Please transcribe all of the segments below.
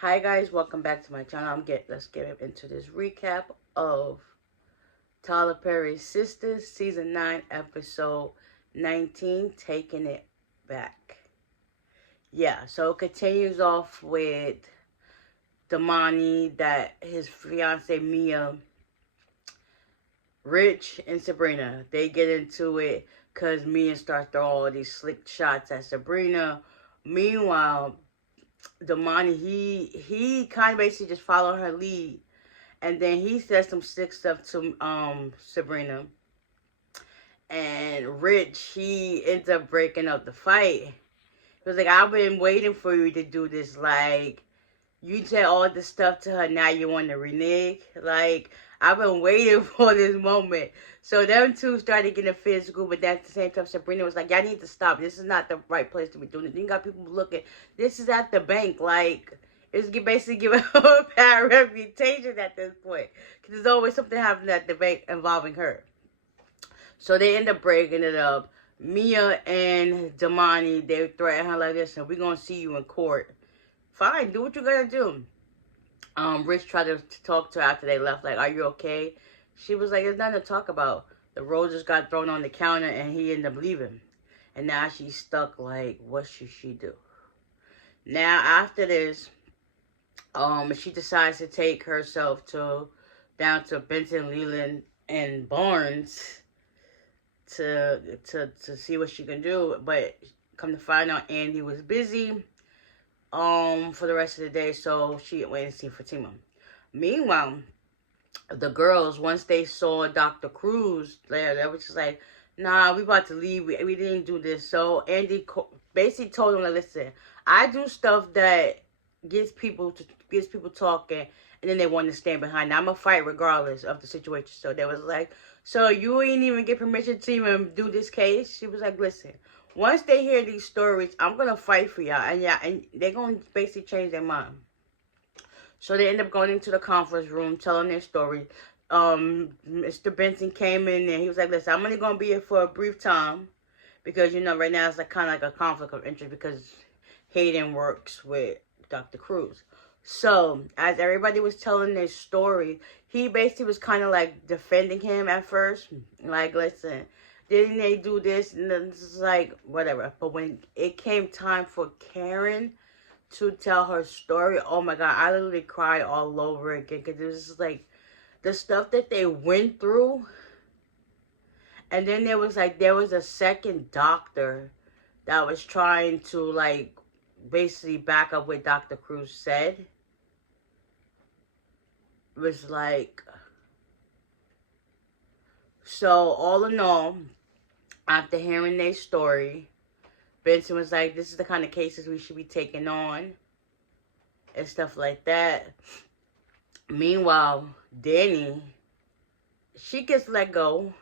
Hi guys, welcome back to my channel. Let's get into this recap of Tyler Perry's Sistas season 9 episode 19, Taking It Back. Yeah, so it continues off with Damani, that his fiance Mia, Rich, and Sabrina. They get into it because Mia starts throwing all these slick shots at Sabrina. Meanwhile, Damani, he kind of basically just followed her lead. And then he said some sick stuff to Sabrina. And Rich, he ends up breaking up the fight. He was like, I've been waiting for you to do this. Like, you said all this stuff to her, now you want to renege? Like, I've been waiting for this moment. So them two started getting physical, but at the same time, Sabrina was like, y'all need to stop. This is not the right place to be doing it. You got people looking. This is at the bank. Like, it's basically giving her a bad reputation at this point. Because there's always something happening at the bank involving her. So they end up breaking it up. Mia and Damani, they threaten her like, listen, we're going to see you in court. Fine, do what you gotta do. Rich tried to talk to her after they left, like, are you okay? She was like, there's nothing to talk about. The roses got thrown on the counter and he ended up leaving. And now she's stuck, like, what should she do? Now, after this, she decides to take herself down to Benson, Leland, and Barnes to see what she can do. But come to find out, Andy was busy for the rest of the day, so she went and see Fatima. Meanwhile, the girls, once they saw Dr. Cruz there, they were just like, nah, we about to leave. We didn't do this. So Andy basically told them, like, listen, I do stuff that gets people talking, and then they want to stand behind it. I'm going to fight regardless of the situation. So they was like, so you ain't even get permission to even do this case? She was like, listen, once they hear these stories, I'm going to fight for y'all. And yeah, and they're going to basically change their mind. So they end up going into the conference room, telling their story. Mr. Benson came in and he was like, listen, I'm only going to be here for a brief time. Because, you know, right now it's like kind of like a conflict of interest because Hayden works with Dr. Cruz. So, as everybody was telling their story, he basically was kind of like defending him at first. Like, listen, didn't they do this? And then it's like, whatever. But when it came time for Karen to tell her story, oh my God, I literally cried all over again. Because it was just like, the stuff that they went through. And then there was a second doctor that was trying to, like, basically back up what Dr. Cruz said. It was like, so all in all, after hearing their story, Benson was like, this is the kind of cases we should be taking on and stuff like that. Meanwhile, Danny, she gets let go.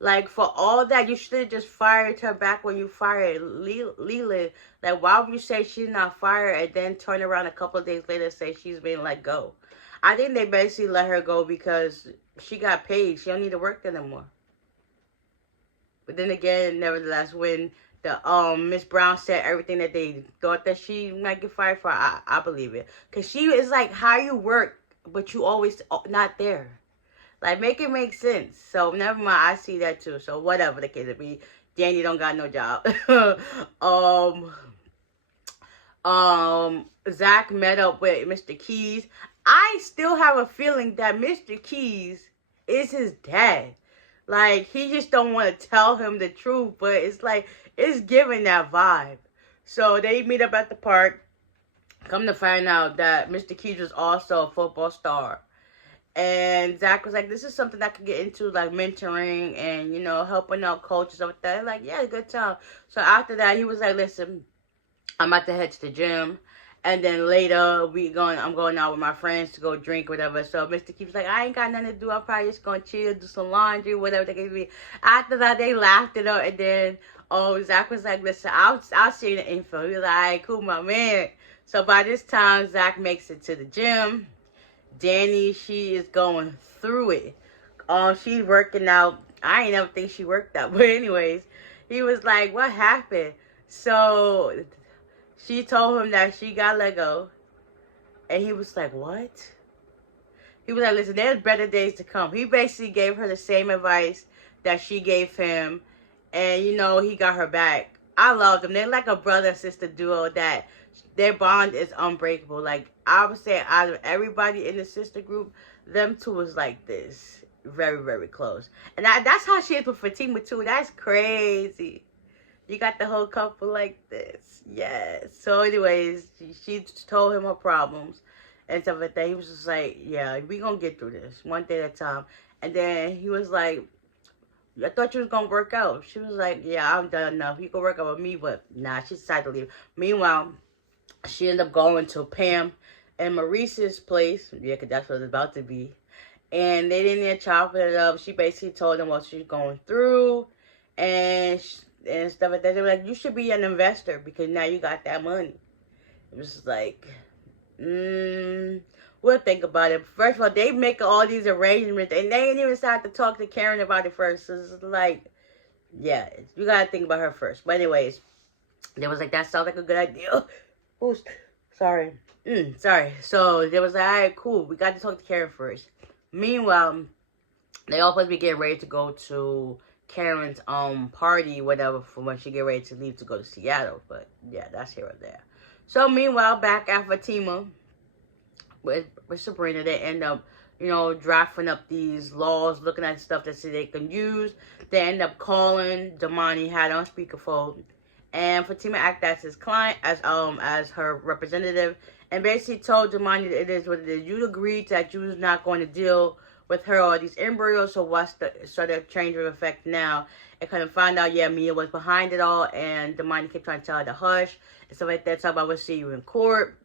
Like, for all that, you should have just fired her back when you fired Leland. Like, why would you say she's not fired and then turn around a couple of days later and say she's been let go? I think they basically let her go because she got paid. She don't need to work there anymore. But then again, nevertheless, when the Miss Brown said everything that they thought that she might get fired for, I believe it. Because she is like, how you work, but you always not there. Like, make it make sense. So, never mind. I see that, too. So, whatever the case be. Danny don't got no job. Zach met up with Mr. Keys. I still have a feeling that Mr. Keys is his dad. Like, he just don't want to tell him the truth. But it's like, it's giving that vibe. So, they meet up at the park. Come to find out that Mr. Keys was also a football star. And Zach was like, this is something I could get into, like mentoring and, you know, helping out coaches and stuff like that. Like, yeah, good time. So after that, he was like, listen, I'm about to head to the gym. And then later, I'm going out with my friends to go drink, whatever. So Mr. Keith was like, I ain't got nothing to do. I'm probably just going to chill, do some laundry, whatever the case be. After that, they laughed it up. And then, Zach was like, listen, I'll see you the info. He was like, all right, cool, my man. So by this time, Zach makes it to the gym. Danny, she is going through it. She's working out. I ain't never think she worked out. But anyways, he was like, what happened? So she told him that she got let go. And he was like, what? He was like, listen, there's better days to come. He basically gave her the same advice that she gave him. And, you know, he got her back. I love them. They're like a brother-sister duo that their bond is unbreakable. Like, I would say out of everybody in the sister group, them two is like this. Very, very close. And that's how she is with Fatima, too. That's crazy. You got the whole couple like this. Yes. So, anyways, she told him her problems and stuff like that. He was just like, yeah, we gonna get through this one day at a time. And then he was like, I thought you was gonna work out. She was like, yeah, I'm done enough. You can work out with me, but nah, she decided to leave. Meanwhile, she ended up going to Pam and Maurice's place. Yeah, because that's what it's about to be. And they didn't chop it up. She basically told them what she's going through and stuff like that. They were like, you should be an investor because now you got that money. It was like, we'll think about it. First of all, they make all these arrangements and they didn't even start to talk to Karen about it first. So it's like, yeah, you gotta think about her first. But anyways, they was like, that sounds like a good idea. Ooh, sorry. Sorry. So they was like, all right, cool. We got to talk to Karen first. Meanwhile, they all supposed to be getting ready to go to Karen's party, whatever, for when she get ready to leave to go to Seattle. But yeah, that's here or there. So meanwhile, back at Fatima with Sabrina, they end up, you know, drafting up these laws, looking at stuff that they can use. They end up calling Damani, had on speakerphone, and Fatima acted as his client, as her representative, and basically told Damani that it is what it is. You agreed that you was not going to deal with her or these embryos, so what's the sort of change of effect now? And kind of find out, yeah, Mia was behind it all, and Damani kept trying to tell her to hush, and stuff like that. Talk about, we'll see you in court.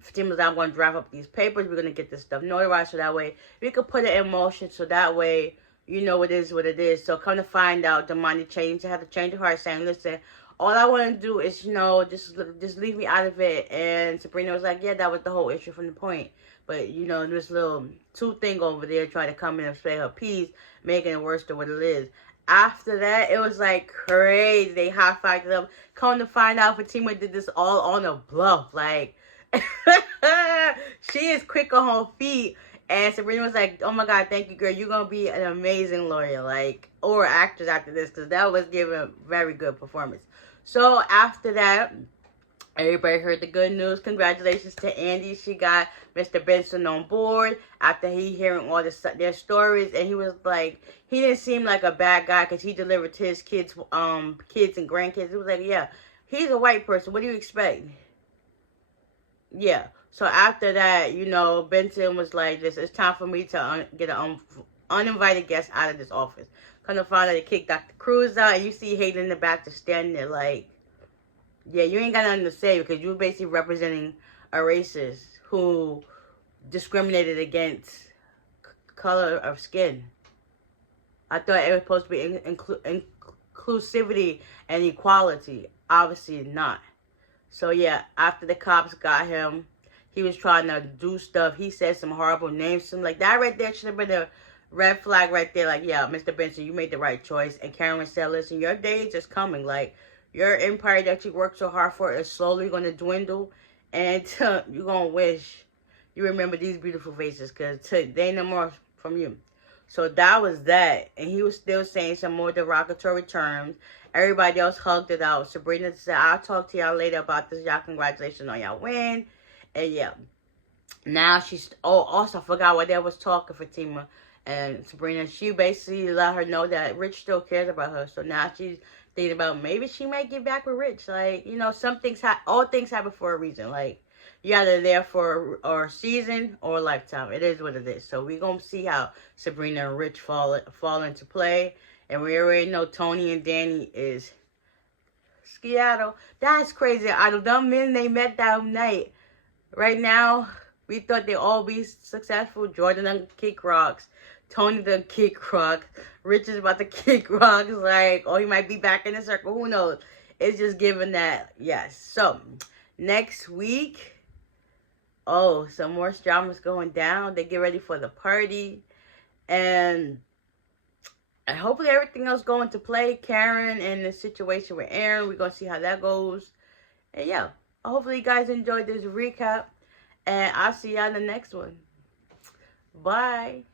Fatima's like, I'm going to draft up these papers. We're going to get this stuff notarized so that way we could put it in motion so that way you know it is what it is. So come to find out, Damani had to change her heart saying, listen, all I want to do is, you know, just leave me out of it. And Sabrina was like, yeah, that was the whole issue from the point. But, you know, this little two thing over there trying to come in and say her piece, making it worse than what it is. After that, it was like crazy. They high-fived them. Come to find out, Fatima did this all on a bluff. Like, she is quick on her feet. And Sabrina was like, oh my God, thank you, girl. You're going to be an amazing lawyer, like, or actress after this, because that was giving very good performance. So after that, everybody heard the good news. Congratulations to Andy. She got Mr. Benson on board after he hearing all their stories. And he was like, he didn't seem like a bad guy because he delivered to his kids and grandkids. He was like, yeah, he's a white person. What do you expect? Yeah. So after that, you know, Benson was like, this, it's time for me to get an uninvited guest out of this office. Come to find out they kicked Dr. Cruz out, and you see Hayden in the back just standing there like, yeah, you ain't got nothing to say because you're basically representing a racist who discriminated against color of skin. I thought it was supposed to be inclusivity and equality. Obviously not. So yeah, after the cops got him, he was trying to do stuff. He said some horrible names to him. Like, that right there should have been a red flag right there. Like, yeah, Mr. Benson, you made the right choice. And Karen said, listen, your day is coming. Like, your empire that you worked so hard for is slowly going to dwindle. And you're going to wish you remember these beautiful faces because they ain't no more from you. So that was that. And he was still saying some more derogatory terms. Everybody else hugged it out. Sabrina said, I'll talk to y'all later about this. Y'all, congratulations on y'all win. And yeah. Now she's... Oh, also, I forgot what they was talking, Fatima. And Sabrina, she basically let her know that Rich still cares about her. So now she's thinking about maybe she might get back with Rich. Like, you know, some things... all things happen for a reason. Like, you're either there for a season or a lifetime. It is what it is. So we're going to see how Sabrina and Rich fall into play. And we already know Tony and Danny is skedaddle. That's crazy. Out of them men they met that night, right now, we thought they'd all be successful. Jordan done kick rocks. Tony done kick rocks. Rich is about to kick rocks. Like, oh, he might be back in the circle. Who knows? It's just giving that, yes. So, next week... Oh, some more drama's going down. They get ready for the party. And hopefully everything else going to play. Karen and the situation with Aaron. We're going to see how that goes. And yeah, hopefully you guys enjoyed this recap. And I'll see y'all in the next one. Bye.